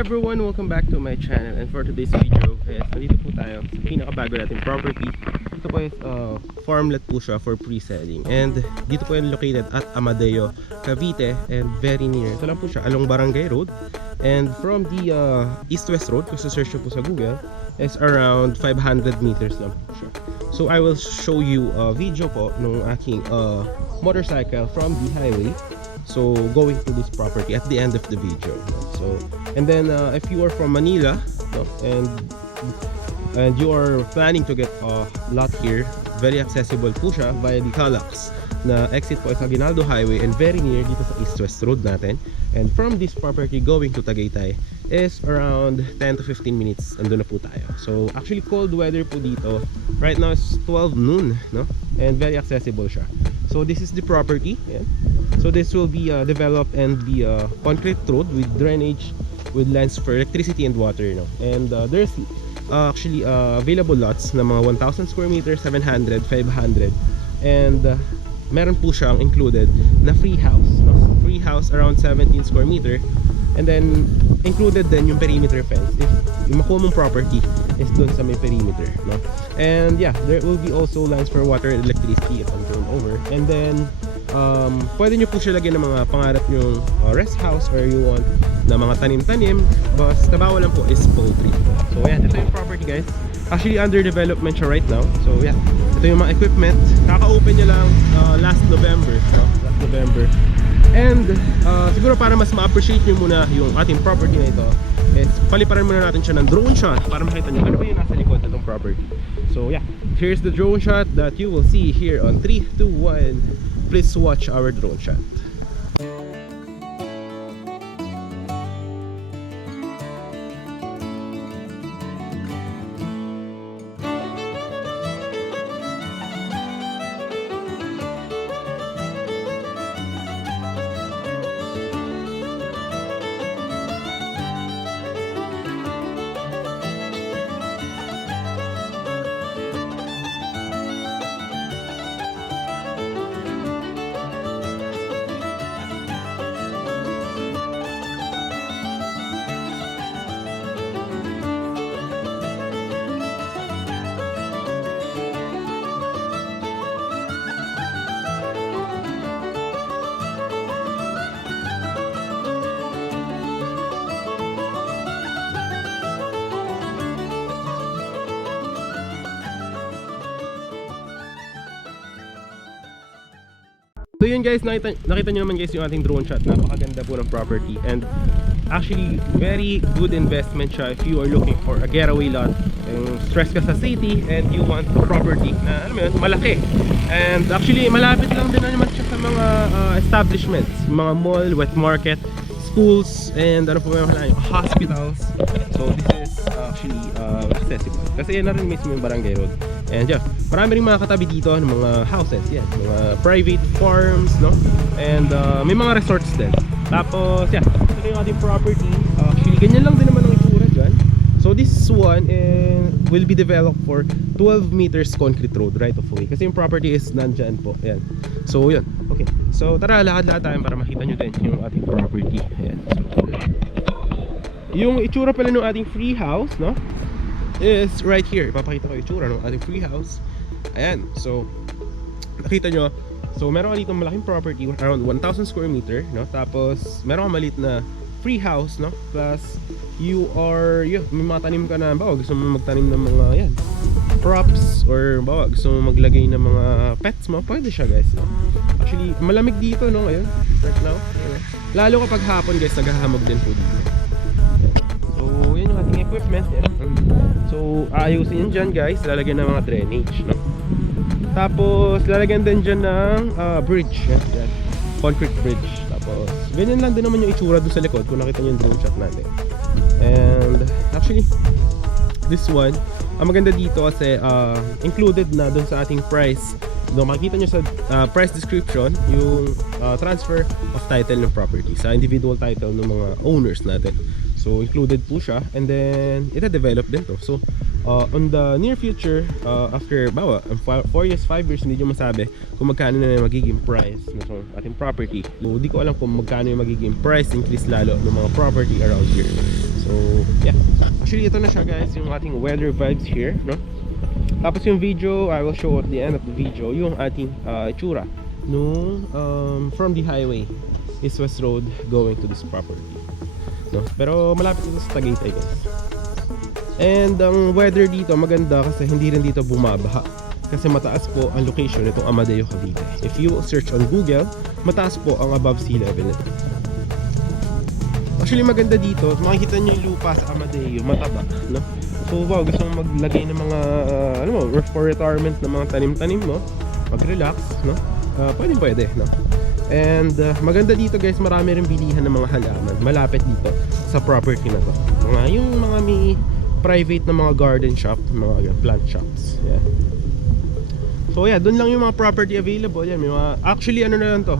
everyone, welcome back to my channel. And for today's video is nandito po tayo sa pinakabago nating property. Ito po is farmlet po siya for pre-selling. And dito po yan located at Amadeo, Cavite, and very near. Ito lang po siya along Barangay Road. And from the east-west road, kung sa-search po sa Google, is around 500 meters lang po siya. So I will show you a video po nung aking motorcycle from the highway. So going to this property at the end of the video. So and then if you are from Manila, no, and you are planning to get a lot here, very accessible po siya via the Calax na exit po sa Aguinaldo Highway and very near dito sa east-west road natin. And from this property going to Tagaytay is around 10 to 15 minutes. Andun na po tayo. So actually cold weather po dito. Right now it's 12 noon, no? And very accessible siya. So this is the property. Yeah. So this will be developed and be a concrete road with drainage, with lines for electricity and water, no? And there's actually available lots na mga 1,000 square meters, 700, 500, and meron po siyang included na free house, no? Free house around 17 square meter, and then included din yung perimeter fence if yung makuha mong property is doon sa may perimeter, no? And yeah, there will be also lines for water and electricity if I'm turned over. And then pwede nyo po siya lagyan ng mga pangarap yung rest house or you want na mga tanim-tanim, basta bawal lang po is poultry. So yeah, ito yung property guys. Actually under development siya right now. So yeah, ito yung mga equipment. Kaka-open niya lang last November, no? Last November. And siguro para mas ma-appreciate nyo muna yung ating property na ito is paliparan muna natin siya ng drone shot para makita nyo ano ba yung nasa likod ng property. So yeah, here's the drone shot that you will see here on 3, 2, 1. Please watch our drone shot. So yun guys, nakita nyo naman guys yung ating drone shot. Napakaganda po ng property and actually very good investment siya if you are looking for a getaway lot, yung stress ka sa city and you want a property na alam mo yun, malaki. And actually malapit lang din naman siya sa mga establishments, mga mall, wet market, schools, and ano po yung hospitals. So this is actually accessible kasi yan na rin mismo yung Barangay Road. And yeah, marami rin mga katabi dito ng mga houses, yan, mga private farms, no? And may mga resorts din. Tapos yeah, ito yung ating property. Actually ganyan lang din naman ang itsura dyan. So this one will be developed for 12 meters concrete road right of way kasi yung property is nandyan po. Ayan. So yun, okay. So tara, lakad-lakad tayo para makita nyo din yung ating property. Ayan. So, yung itsura pala ng ating free house, no, is right here. Ipapakita ko yung itsura ng ating free house. Ayan. So nakita nyo. So meron ka dito malaking property around 1,000 square meter, no? Tapos meron ka maliit na free house, no? Plus may mga tanim ka na, bawa gusto mo magtanim ng mga yan props, or bawa gusto mo maglagay ng mga pets mo, pwede siya guys, no? Actually malamig dito, no, ngayon right now. Lalo kapag hapon guys, naghahamog din po dito. So yan yung ating equipment, yan. So ayusin yun dyan guys, lalagyan ng mga drainage, no? Tapos lalagyan din dyan ng bridge, yan, dyan. Concrete bridge. Tapos ganyan lang din naman yung itsura doon sa likod kung nakita nyo yung drone shot natin. And actually this one, ang maganda dito kasi included na doon sa ating price. Doon makikita nyo sa price description yung transfer of title ng property sa individual title ng mga owners natin. So included po siya, and then ita-develop din to. So on the near future, after 4 years, 5 years, hindi nyo masabi kung magkano na yung magiging price ng ating property. So, di ko alam kung magkano yung magiging price increase lalo ng mga property around here. So, yeah. Actually, ito na siya guys, yung ating weather vibes here, no? Tapos yung video, I will show at the end of the video yung ating itsura nung from the highway, East West Road going to this property, no? Pero malapit ito sa Tagaytay guys. And ang weather dito maganda kasi hindi rin dito bumabaha kasi mataas po ang location nitong Amadeo Cavite. If you search on Google, mataas po ang above sea level nito. Actually maganda dito, makikita nyo yung lupa sa Amadeo, mataba, no? So wow, gusto mo maglagay ng mga for retirement ng mga tanim-tanim mo, mag-relax, no? Pwede, no? And maganda dito guys, marami rin bilihan ng mga halaman malapit dito sa property na to. Yung mga may private na mga garden shop, mga plant shops. Yeah. So yeah, doon lang yung mga property available. Yan, may mga, actually ano na lang to,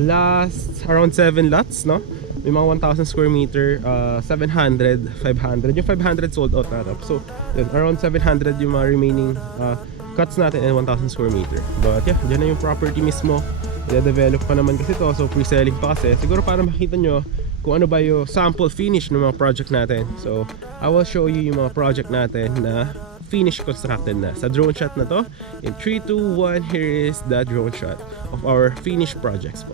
last around 7 lots, no? May mga 1,000 square meter, 700, 500. Yung 500 sold out na. So yun, around 700 yung mga remaining cuts natin and 1,000 square meter. But yeah, dyan na yung property mismo. I-develop pa naman kasi to, so pre-selling pa kasi. Siguro para makita nyo kung ano ba yung sample finish ng mga project natin. So I will show you yung mga project natin na finish constructed na sa drone shot na to. In 3, 2, 1, here is the drone shot of our finished projects po.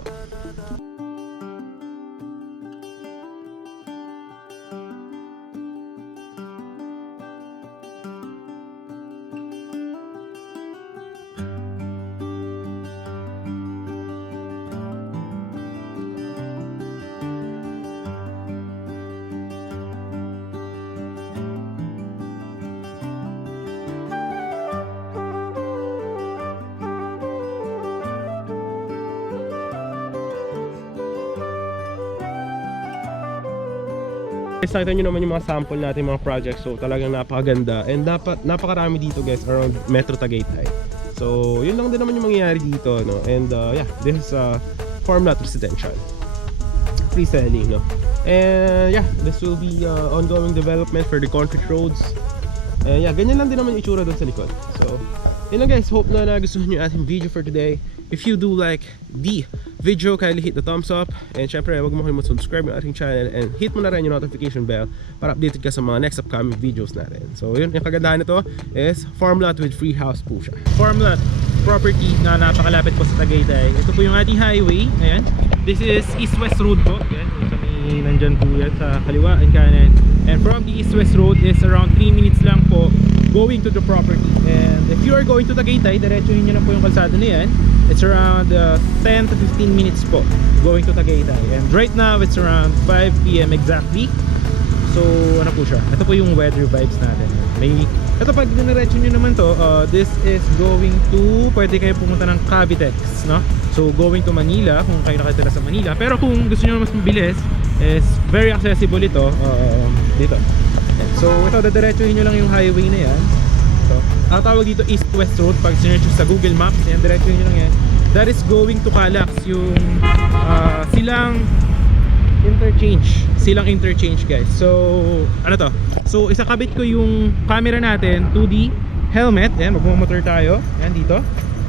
Guys, nakita nyo naman yung mga sample natin, mga projects. So talagang napakaganda. And napakarami dito guys around Metro Tagaytay. So yun lang din naman yung mangyayari dito, no? And yeah, this is farm lot residential pre-selling, no? And yeah, this will be ongoing development for the concrete roads. And yeah, ganyan lang din naman yung itsura doon sa likod. So yun lang guys, hope na nagustuhan nyo yung ating video for today. If you do like the video, kindly hit the thumbs up. And syempre, wag mo kalimut subscribe yung ating channel. And hit mo na rin yung notification bell para updated ka sa mga next upcoming videos natin. So yun, yung kagandahan nito is farm lot with free house po siya. Farm lot property na napakalapit po sa Tagaytay. Ito po yung ating highway. Ayan. This is East-West Road po. Ayan, nandyan po yan sa kaliwa and kanan. And from the East-West Road is around 3 minutes lang po going to the property. And if you are going to Tagaytay, diretsuhin nyo lang po yung kalsada na yan. It's around 10 to 15 minutes po going to Tagaytay. And right now it's around 5 PM exactly. So ano po siya, ito po yung weather vibes natin. Ito pag diniretso nyo naman to, this is going to, pwede kayo pumunta ng Cavitex, no? So going to Manila kung kayo nakatira sa Manila. Pero kung gusto nyo mas mabilis, is very accessible ito dito. So ito, diretsuhin nyo lang yung highway na yan. So, ang tawag dito East-West Road. Pag sinerch sa Google Maps, yan, diretsuhin nyo lang yan. That is going to Calax, yung silang interchange guys. So ano to, so isakabit ko yung camera natin to the helmet. Ayan, magmumotor tayo. Ayan dito.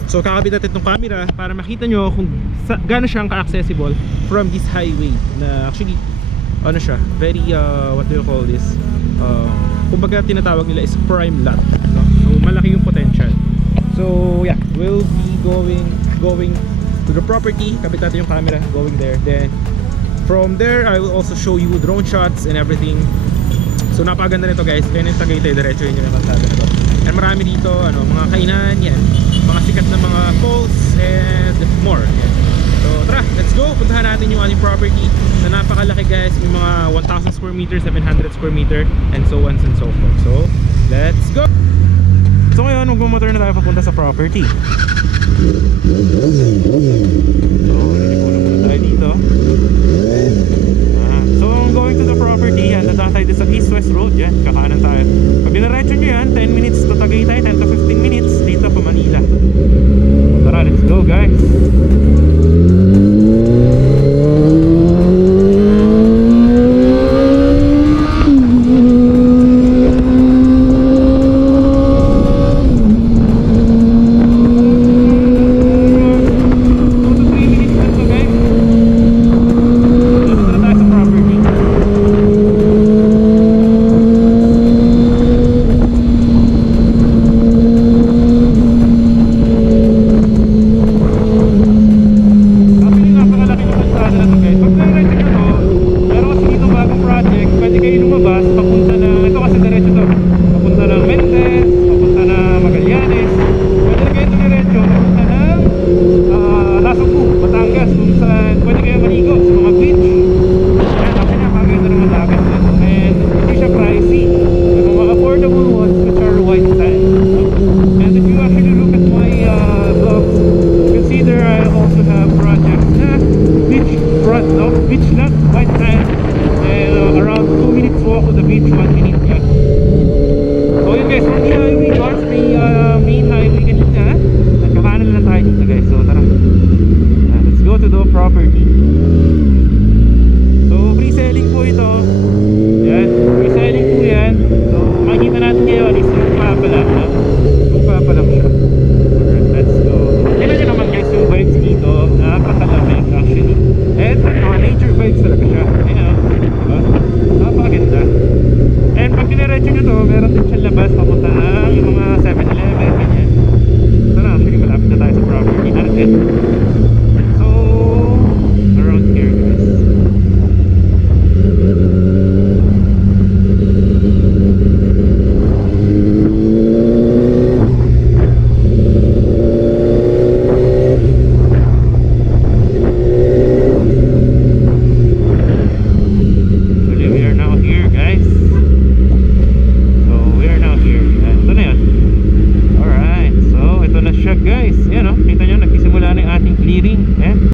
So kakabit natin itong camera para makita nyo kung gaano siyang ka-accessible from this highway. Na actually, ano siya, very, what do you call this? Kumbaga tinatawag nila is prime lot, no? So malaki yung potential. So yeah, we'll be going to the property. Kabit natin yung camera, going there. Then from there, I will also show you drone shots and everything. So napakaganda nito guys. Kaya yung Tagaytay, diretso yun yung kalsada na to. And marami dito, mga kainan, yan. Mga sikat na mga falls and more. Yan. So tara, let's go. Puntahan natin yung ating property na napakalaki guys. May mga 1,000 square meter, 700 square meter, and so on and so forth. So let's go. So ngayon, magmumotor na tayo papunta sa property. So nalikulan muna tayo dito. So going to the property, yan, nadaan tayo sa East-West Road. Yan, kakanan tayo. Pag dinaretso nyo yan, 10 minutes to Tagaytay, 10 to 15 minutes dito pa Manila. Tara, let's go guys. pwede kayo lumabas papunta na, ito kasi diretso to, papunta ng Mendez, papunta na Magallanes. Pwede rin kayo diretso papunta ng Nasugbu, Batangas, kung saan pwede kayo maligo sa mga beach. Ayan, kasi napaganda naman dagat dito. And hindi siya pricey. May mga affordable ones which are white sand. And if you actually look at my vlogs, consider I also have projects na beach front, no? Beach lot, white sand. And around 2 minutes walk to the beach, 1 minute yeah. So yun guys, from the highway towards the main highway kanina, nagkakanan lang tayo dito guys. So tara, let's go to the property. So pre-selling po ito. Yan, pre-selling po yan. So makikita natin ngayon is yung